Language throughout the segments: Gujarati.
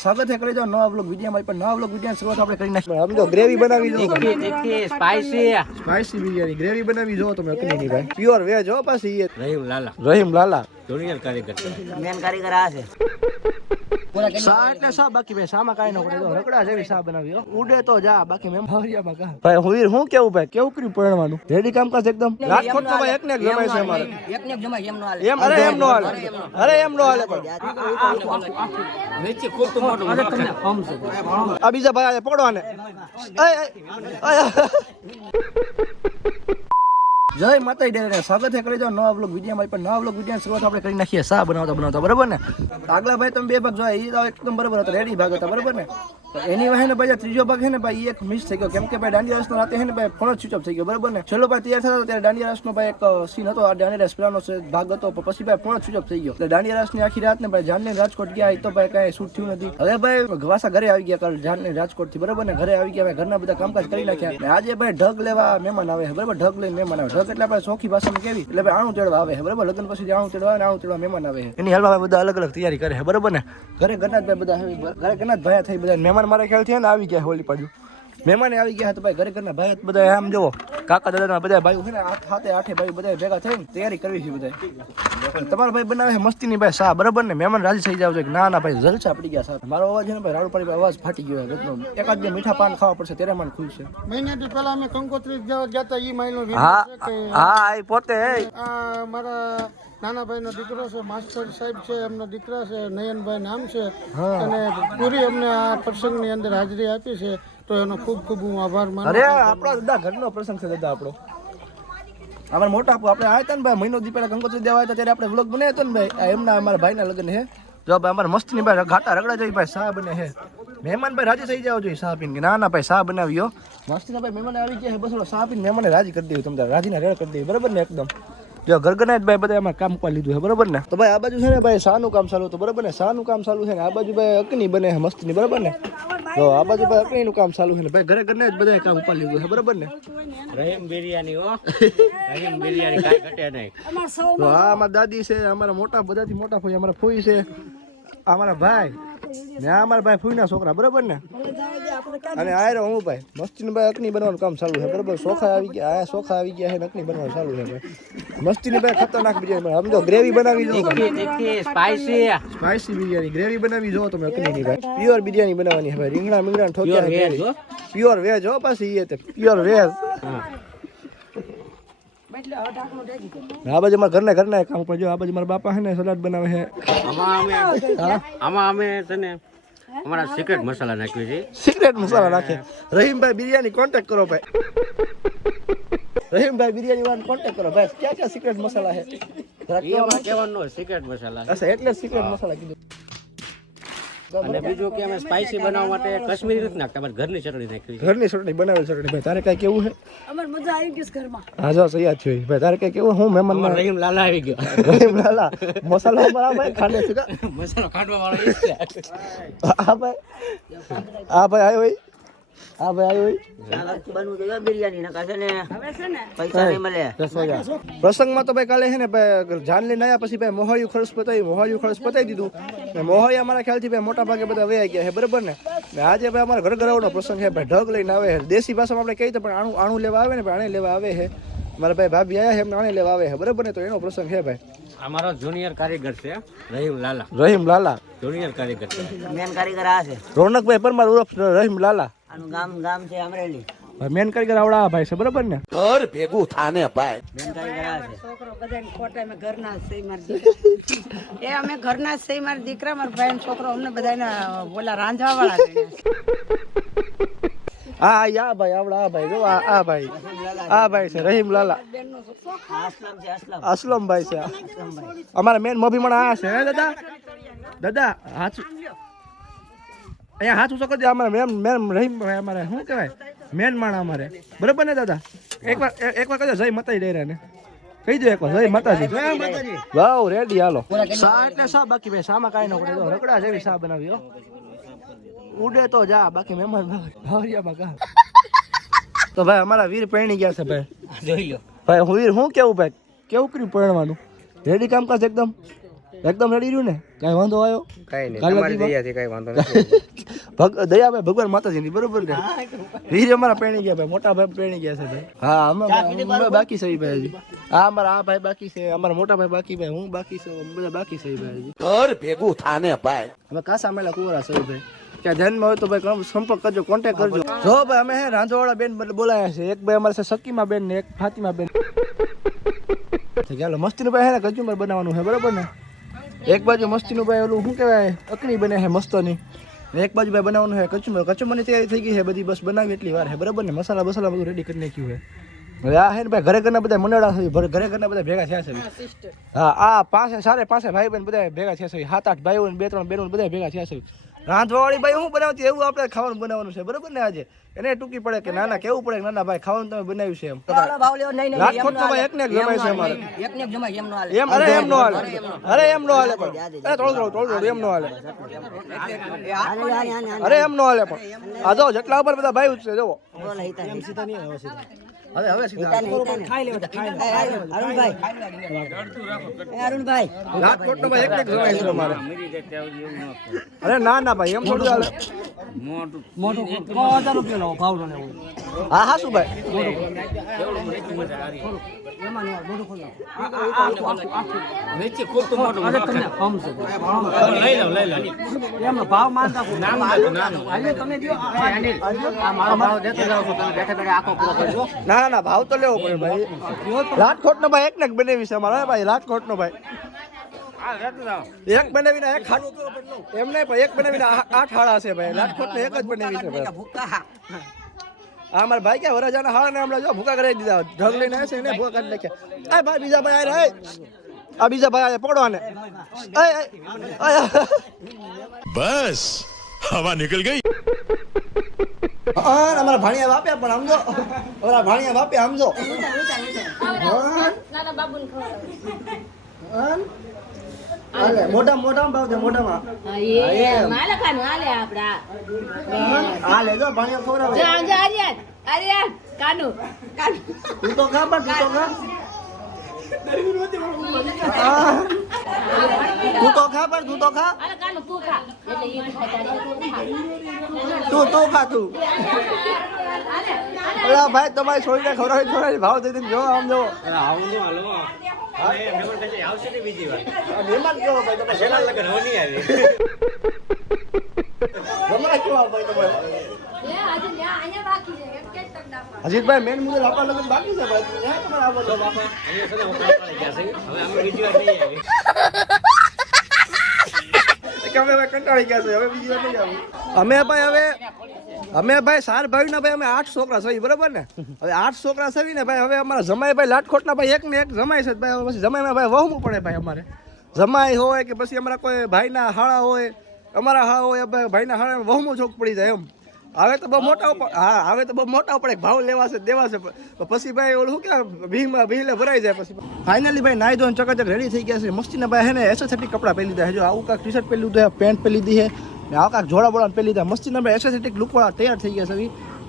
સ્વાગત છે કરી દો નવા બ્લોગ વિડીયોમાં પણ નવા બ્લોગ વિડીયો શરૂઆત આપણે કરી નાખીએ આમ જો ગ્રેવી બનાવી દો દેખી સ્પાઈસી બિરયાની ગ્રેવી બનાવી જો તમે અકની ભાઈ પ્યોર વેજ હો પાછી રહીમ લાલા જુનિયર કારીગર મેન કારીગર આ છે સા એટલે સા બાકી ભાઈ સામાં કાઈ ન પડે તો રકડા જેવી સા બનાવી હો ઉડે તો જા બાકી મેં ભાવરિયામાં કા ભાઈ હું કેવું ભાઈ કેવું કર્યું પરણવાનું રેડી કામકાજ એકદમ રાજકોટ તો ભાઈ એકને એક જમાય છે અમારે એકને એક જમાય એમ નો હાલે એમ અરે એમ નો હાલે અરે એમ નો હાલે પણ નીચે ખૂબ તો મોટો તમને ફોર્મ છે આ બીજા ભાઈ પકડવાને જય માતાજી ડેરે સ્વાગત છે કરી દો નવા બ્લોગ વિડીયોમાં પણ નવા બ્લોગ વિડીયો શરૂઆત આપણે કરી નાખીએ સા બનાવતા બરાબર ને આગલા ભાઈ તમે બે ભાગ જોયા એ તો એકદમ બરાબર હતો રેડી ભાગ હતા બરાબર ને એની વાહે ને ભાઈ ત્રીજો ભાગ છે ને ભાઈ એક મિસ થઈ ગયો કેમ કે ભાઈ દાંડિયા રસનો રાતે છે ને ભાઈ ફોન જ સ્વિચ ઓફ થઈ ગયો બરાબર ને છેલ્લો ભાઈ તૈયાર થતો ત્યારે દાંડિયા રસનો ભાઈ એક સીન હતો આ દાંડિયા રસ પેલાનો ભાગ હતો પછી ભાઈ ફોન જ સ્વિચ ઓફ થઈ ગયો એટલે દાંડિયા રસની આખી રાત ને ભાઈ જાનને રાજકોટ ગયા તો ભાઈ કાંઈ શૂટ થયું નથી હવે ભાઈ ગવાસા ઘરે આવી ગયા કાલ જાનને રાજકોટ થી બરાબર ને ઘરે આવી ગયા ભાઈ ઘરના બધા કામકાજ કરી નાખ્યા આજે ભાઈ ઢગ લેવા મહેમાન આવે બરાબર ઢગ લઈને મહેમાન આવે ઢગ એટલે આપણે ચોખી ભાષામાં કેવી એટલે ભાઈ આણું તેડવા આવે બરાબર લગ્ન પછી આણું તેડવા આવે આણું તેડવા મહેમાન આવે એની હાલમાં બધા અલગ અલગ તૈયારી કરે બરાબર ને ઘરે ઘરના જ ભાઈ બધા ઘરે ઘરના જ ભાઈ થઈ બધા મહેમાન મારા ખ્યાલ થી ને આવી ગયા હોલી બાજુ મહેમાન આવી ગયા તો ભાઈ ઘરે ઘરના ભાઈ બધા આમ જોવો કાકા દાદાના બધા ભાઈઓ છે ને હાથે આઠે ભાઈ બધા ભેગા થઈને તૈયારી કરવી છે બધા તમારા ભાઈ બનાવે મસ્તીની ભાઈ સા બરાબર ને મહેમાન રાજી થઈ જાવ છે કે ના ભાઈ જલસા પડી ગયા સાથે મારો અવાજ છે ને ભાઈ રાડુ પડી અવાજ ફાટી ગયો છે એકાદ બે મીઠા પાન ખાવા પડશે ત્યારે મને ખુલશે મહિનાથી પહેલા અમે કંકોત્રી ગયા હતા ઈ મહિનો હા એ પોતે મારા નાના ભાઈનો દીકરો છે માસ્ટર સાહેબ છે એમનો દીકરા છે નયનભાઈ નામ છે અને પૂરી અમને આ પ્રસંગની અંદર હાજરી આપી છે તો એનો ખૂબ ખૂબ હું આભાર માનું અરે આપણો દાદા ઘરનો પ્રસંગ છે દાદા આપણો અમારે મોટા આપણે આવ્યા હતા ને ભાઈ મહિનો દી પહેલા કંકોત્રી દેવા આવ્યા ત્યારે આપણે વ્લોગ બનાવ્યો હતો ને ભાઈ એમના અમારા ભાઈના લગ્ન છે જો ભાઈ અમારે મસ્તીની ભાઈ ઘાટા રગડા જોઈ ભાઈ સા બને છે મહેમાન ભાઈ રાજી થઈ જાવ જોઈએ સા પીને ના ભાઈ સા બનાવ્યો મસ્તીના ભાઈ મહેમાન આવી ગયા બસ સા પીને મહેમાને રાજી કરી દેવી તમને રાજીના રેડ કરી દેવી બરાબર ને એકદમ જો ઘરગના જ ભાઈ બધા એમાં કામ ઉપર લીધું છે બરાબર ને તો ભાઈ આ બાજુ છે ને ભાઈ શાનું કામ ચાલુ હતું બરાબર ને શાનું કામ ચાલુ છે ને આ બાજુ ભાઈ અકની બને છે મસ્તીની બરાબર ને તો આ બાજુ ભાઈ અકનીનું કામ ચાલુ છે ને ભાઈ ઘરે ઘરના જ બધા કામ ઉપર લીધું છે બરાબર ને રહીમ બિરયાની હો રહીમ બિરયાની કાઈ ઘટે નહીં તો આ અમારા દાદી છે અમારા મોટા બધાથી મોટા ફોઈ અમારા ફોઈ છે અમારા ભાઈ ને આ અમારા ભાઈ ફોઈના છોકરા બરાબર ને અને આ રહ્યો હું ભાઈ મસ્તીની ભાઈ અકની બનવાનું કામ ચાલુ છે બરાબર સોખા આવી ગયા આ સોખા આવી ગયા છે અકની બનવાનું ચાલુ છે ભાઈ મસ્તીની ભાઈ ખતરનાક બિરયાની સમજો ગ્રેવી બનાવી જો દેખી સ્પાઈસી બિરયાની ગ્રેવી બનાવી જો તમે અકનીની ભાઈ પ્યોર બિરયાની બનાવવાની છે ભાઈ રીંગણા ઠોક્યા પ્યોર વેજ હો પાછી એ તે પ્યોર વેજ આ બાજુ મારા ઘરના કામ પર જો આ બાજુ મારા બાપા છે ને સલાડ બનાવે છે આમાં અમે તને અમારા સિક્રેટ મસાલા નાખ્યો છે સિક્રેટ મસાલા નાખે રહીમભાઈ બિરયાની કોન્ટેક્ટ કરો ભાઈ રહીમભાઈ બિરયાની વાળાને કોન્ટેક્ટ કરો ભાઈ ક્યાં ક્યાં સિક્રેટ મસાલા છે કહેવાનું સિક્રેટ મસાલા અચ્છા એટલે સિક્રેટ મસાલા કીધું અને બીજું કે અમે સ્પાઈસી બનાવવા માટે કાશ્મીરી નથી નાખતા અમારે ઘરની ચટણી નાખી ઘરની ચટણી બનાવેલ ચટણી ભાઈ તારે કઈ કેવું છે અમાર મજા આવી ગઈ ઘરમાં હા જો સહી છે ભાઈ તારે કઈ કેવું હું મહેમાન રહીમ લાલા આવી ગયો રહીમ લાલા મસાલો બરાબર ભાઈ ખાંડે છે મસાલો કાઢવા વાળો એ છે હા ભાઈ આવ્યો હોય હા ભાઈ બનવું તો બિરયાની ના કાશે ને પૈસા નહીં મળે પ્રસંગમાં તો ભાઈ કાલે છે ને ભાઈ જાન લઈને આવ્યા પછી ભાઈ મોહળિયું ખર્ચ પતાવી દીધું ને મોહળી અમારા ખ્યાલથી ભાઈ મોટા ભાગે બધા વહી ગયા છે બરાબર ને આજે ભાઈ અમારા ઘર ઘરાવનો પ્રસંગ છે ભાઈ ઢગ લઈને આવે છે દેશી ભાષામાં આપણે કહીએ તો પણ આણું લેવા આવે ને ભાઈ આણે લેવા આવે છે મારા ભાઈ ભાભી આવ્યા છે એમને આણે લેવા આવે છે બરાબર ને તો એનો પ્રસંગ છે ભાઈ અમારો જુનિયર કારીગર છે રહીમ લાલા જુનિયર કારીગર છે મેન કારીગર આ છે રોનકભાઈ પરમાર ઉર્ફ રહીમ લાલા આનું ગામ છે અમરેલી મેન કારીગર આવડા ભાઈ છે બરાબર ને ઘર ભેગું થાને ભાઈ મેન કારીગર આ છે છોકરો બધાને ખોટા અમે ઘરના સહી માર દીકરા એ અમે ઘરના સહી માર દીકરા મારા ભાઈ ને છોકરો અમને બધાને બોલા રાંધવા વાળા હા યા ભાઈ આવડા આ ભાઈ જો આ ભાઈ છે રહીમ લાલા અસલમ ભાઈ છે અમારા મેન મોભીમણ આ છે હે દાદા હાથ અહીંયા હાથ ઊંચો કરી દે અમારે મેન રહીમ ભાઈ અમારે શું કહેવાય મેન માણા અમારે બરાબર ને દાદા એકવાર કહી દો જય માતાજી ડેરા ને કહી દો એકવાર જય માતાજી વાવ રેડી હાલો સા એટલે સા બાકી ભાઈ સામાં કાંઈ ન પડે તો રગડા જેવી સા બનાવી હો ઉડે તો જા બાકી મહેમાન ભાવરિયામાં કા તો ભાઈ અમારા વીર પરણી ગયા છે ભાઈ જોઈ લો ભાઈ વીર હું કેવું ભાઈ કેવું કર્યું પરણવાનું રેડી કામકાજ એકદમ એકદમ રેડી રહ્યું ને કાંઈ વાંધો આવ્યો કઈ નહીં કાલે તમારી દીવા? દયાથી કઈ વાંધો નથી દયાભાઈ ભગવાન માતાજીની બરોબર ને વીર અમારા પેણી ગયા ભાઈ મોટા ભાઈ પેણી ગયા છે ભાઈ હા અમે બાકી છે ભાઈ હજી હા અમારા આ ભાઈ બાકી છે અમારા મોટા ભાઈ બાકી ભાઈ હું બાકી છું બધા બાકી છે ભાઈ હજી ઘર ભેગું થાને ભાઈ અમે કાસા મેલા કુંવરા છે ભાઈ ક્યાં ધ્યાનમાં હોય તો ભાઈ સંપર્ક કરજો કોન્ટેક્ટ કરજો જો ભાઈ અમે હે રાંધવાવાળા બેન બોલાયા છે એક ભાઈ અમારે છે સકીમા બેન ને એક ફાતિમા બેન ચાલો મસ્તીનું ભાઈ હે ને કચુંબર બનાવવાનું છે બરોબર ને એક બાજુ મસ્તીનું ભાઈ ઓલું શું કહેવાય અકડી બને છે મસ્તોની એક બાજુ ભાઈ બનાવવાનું છે કચુંબરની તૈયારી થઈ ગઈ છે બધી બસ બનાવી એટલી વાર છે બરાબર ને મસાલા બસાલા બધું રેડી કરી નાખ્યું છે હવે આ હે ને ભાઈ ઘરે ઘરના બધા મંડળા છે ઘરે ઘરના બધા ભેગા થયા છે હા આ પાંચે ભાઈ બહેન બધા ભેગા થયા છે 7-8 ભાઈઓ ને 2-3 બહેનો બધા ભેગા થયા છે રાંધવાવાળી ભાઈ શું બનાવતી એવું આપણે ખાવાનું બનાવવાનું છે બરોબર ને આજે એને ટૂંકી પડે કે નાના કેવું પડે કે નાના ભાઈ ખાવાનું તમે બનાવ્યું છે એમ ભાવ લેવો નહીં રાજકોટનો ભાઈ એકને એક જમાય છે અમારે એકને એક જમાય એમ નો હાલે એમ એમ નો હાલે એમ નો હાલે પણ થોડું એમ નો હાલે એમ નો હાલે પણ આ જો જેટલા ઉપર બધા ભાઈ છે જોવો હવે અરુણભાઈ રાજકોટનો ભાઈ એક જમાય છે અમારે અરે ના ભાઈ એમ થોડું હાલે મોટું 1000 રૂપિયા નો ભાવ લો ને હા હા શું ભાઈ એમનો ભાવ માનતા તમે ના ભાવ તો લેવો પડે ભાઈ રાજકોટનો ભાઈ એક ને એક બનાવી છે અમારે ભાઈ રાજકોટનો ભાઈ એક બનાવીને એક ખાડું એમ નહીં પણ એક બનાવીને 8 હાડા છે ભાઈ રાજકોટનો એક જ બનાવી છે ભાઈ આ મારા ભાઈ ક્યાં વરાજાના હાડા ને હમણાં જો ભૂકા કરી દીધા ઢગ લઈને આવે છે ને ભૂકા કરી નાખ્યા આ ભાઈ બીજા ભાઈ આ આ બીજા ભાઈ પડવાને બસ હવા નીકળ ગઈ અમારા ભાણિયા વાપ્યા પણ સમજો અમારા ભાણિયા વાપ્યા સમજો મોટામાં ભાવ છે મોટામાં હા લેજો ભાણિયા ખવડાવે તું તો ખા પણ તું તો ખા તું ખા અલા ભાઈ તમારી છોડીને ખવડાવી ભાવ દઈ દઈને જો આમ જો મહેમાન કેવો ભાઈ તમે અજીતભાઈ મેન મુદ્દે આપણા લગ્ન બાકી છે ભાઈ તમારે આવો છો બાપા કંટાળી ગયા છે હવે બીજી વાર નહીં આવું અમે ભાઈ 4 ભાઈના ભાઈ અમે 8 છોકરા છે બરોબર ને હવે 8 છોકરા છે ને ભાઈ હવે અમારા જમાઈ ભાઈ લાટખોટના ભાઈ એક ને એક જમાઈ છે ભાઈ પછી જમાઈમાં ભાઈ વહમું પડે ભાઈ અમારે જમાઈ હોય કે પછી અમારા કોઈ ભાઈના હાળા હોય અમારા હાળા હોય ભાઈના હાળા વહમું ચોક પડી જાય એમ હવે તો બહુ મોટા ઉપર હવે તો બહુ મોટા પડે ભાવ લેવા છે દેવા છે પછી ભાઈ ઓલું શું કે ભીલે ભરાઈ જાય પછી ફાઇનલી ભાઈ નાઈ ધોઈને ચકાચક રેડી થઈ ગયા છે મસ્તીના ભાઈ હે ને એસેથેટિક કપડાં પહેરી લીધા છે જો આવું કાંક ટી શર્ટ પહેરી લીધું પેન્ટ પહેરી લીધી છે ને આવું કાંક જોડા બોડા પહેરી લીધા મસ્તીના ભાઈ એસેથેટિક લુકવાળા તૈયાર થઈ ગયા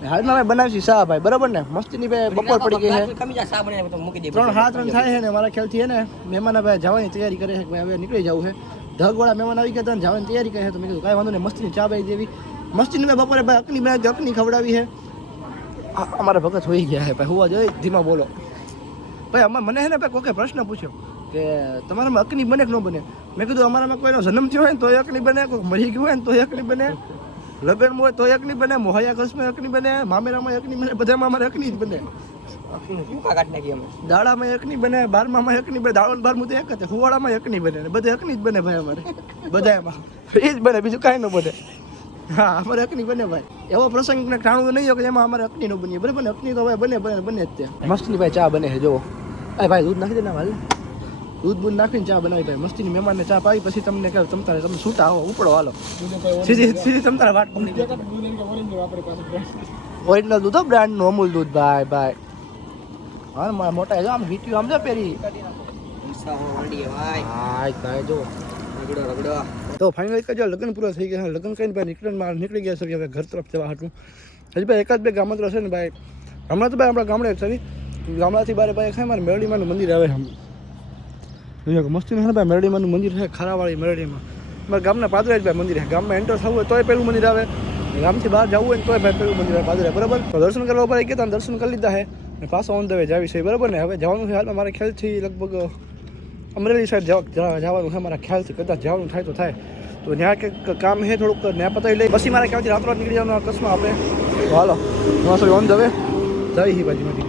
છે હાલમાં ભાઈ બનાવશી શા ભાઈ બરાબર ને મસ્તીની ભાઈ બપોર પડી ગઈ છે 3:30 થાય છે ને મારા ખ્યાલથી છે ને મહેમાન ભાઈ જવાની તૈયારી કરે છે ભાઈ હવે નીકળી જવું છે ધગવાળા મહેમાન આવી ગયા જવાની તૈયારી કરે છે તો મેં કીધું કાંઈ વાંધો નહીં મસ્તીની ચા બાઈ દેવી મસ્તીની મેં બપોરે ભાઈ અકની બનાવી અકની ખવડાવી છે અમારા ભગત હોઈ ગયા છે ભાઈ હોવા જોઈએ ધીમા બોલો ભાઈ અમારે મને છે ને ભાઈ કોકે પ્રશ્ન પૂછ્યો કે તમારામાં અકની બને કે ન બને મેં કીધું અમારામાં કોઈનો જન્મ થયો હોય ને તો અકની બને કોઈ મરી ગયું હોય ને તો અકની બને લગ્ન હોય તો અકની બને મોહયા ઘસમાં અકની બને મામેરામાં અકની બને બધામાં અમારે અકની જ બને દાડામાં અકની બને 12માં અકની બને દાડો 12મું તો એક જ હુવાડામાં અકની બને બધે અકની જ બને ભાઈ અમારે બધામાં એ જ બને બીજું કાંઈ ન બને હા અમારે અકની બને ભાઈ એવો પ્રસંગ ઠાણું નહીં હોય કે જેમાં અમારે અકની ન બની બરાબર ને અકની તો ભાઈ બને જ ત્યાં મસ્તીની ભાઈ ચા બને છે જોવો ભાઈ દૂધ નાખી દે ને હાલ દૂધ બૂધ નાખીને ચા બનાવી ભાઈ મસ્તીની મહેમાનને ચા પાવી પછી તમને કહે તમે છૂટા આવો ઉપડો હાલો સીધી તમારા વાટ ઓરિજિનલ દૂધ બ્રાન્ડનું અમૂલ દૂધ ભાઈ હા મારા મોટા જો આમ વીટ્યું આમ જો પેરી જો તો ફાઇનલી કજો લગ્ન પૂરા થઈ ગયા લગ્ન કરીને ભાઈ નીકળી ગયા છે હવે ઘર તરફ જવા હાટું હજી ભાઈ એકાદ બે ગામડો છે ને ભાઈ હમણાં તો ભાઈ આપણા ગામડે છે ગામડાથી બારે ભાઈ ખાય મારે મેરડીમાંનું મંદિર આવે જોઈએ મસ્તી છે ને ભાઈ મેરડીમાંનું મંદિર છે ખારાવાળી મેરડીમાં મારા ગામના પાદરે જ ભાઈ મંદિર છે ગામમાં એન્ટર થવું હોય તોય પેલું મંદિર આવે ગામથી બહાર જવું હોય ને તોય ભાઈ પેલું મંદિર આવે પાદરે બરાબર તો દર્શન કરવા ઉપર ગયા હતા દર્શન કરી લીધા છે ને પાછો ઓન ધ વે જાવી છે બરાબર ને હવે જવાનું છે હાલમાં મારા ખ્યાલથી લગભગ અમરેલી સાઈડ જવાનું છે મારા ખ્યાલથી કદાચ જવાનું થાય તો થાય તો ત્યાં કંઈક કામ છે થોડુંક ત્યાં પતાવી લઈ પછી મારા ખ્યાલથી રાતોરાત નીકળી જવાનું કચ્છમાં આપણે તો હાલો ઓન ધ વે જઈ હી બાજુમાંથી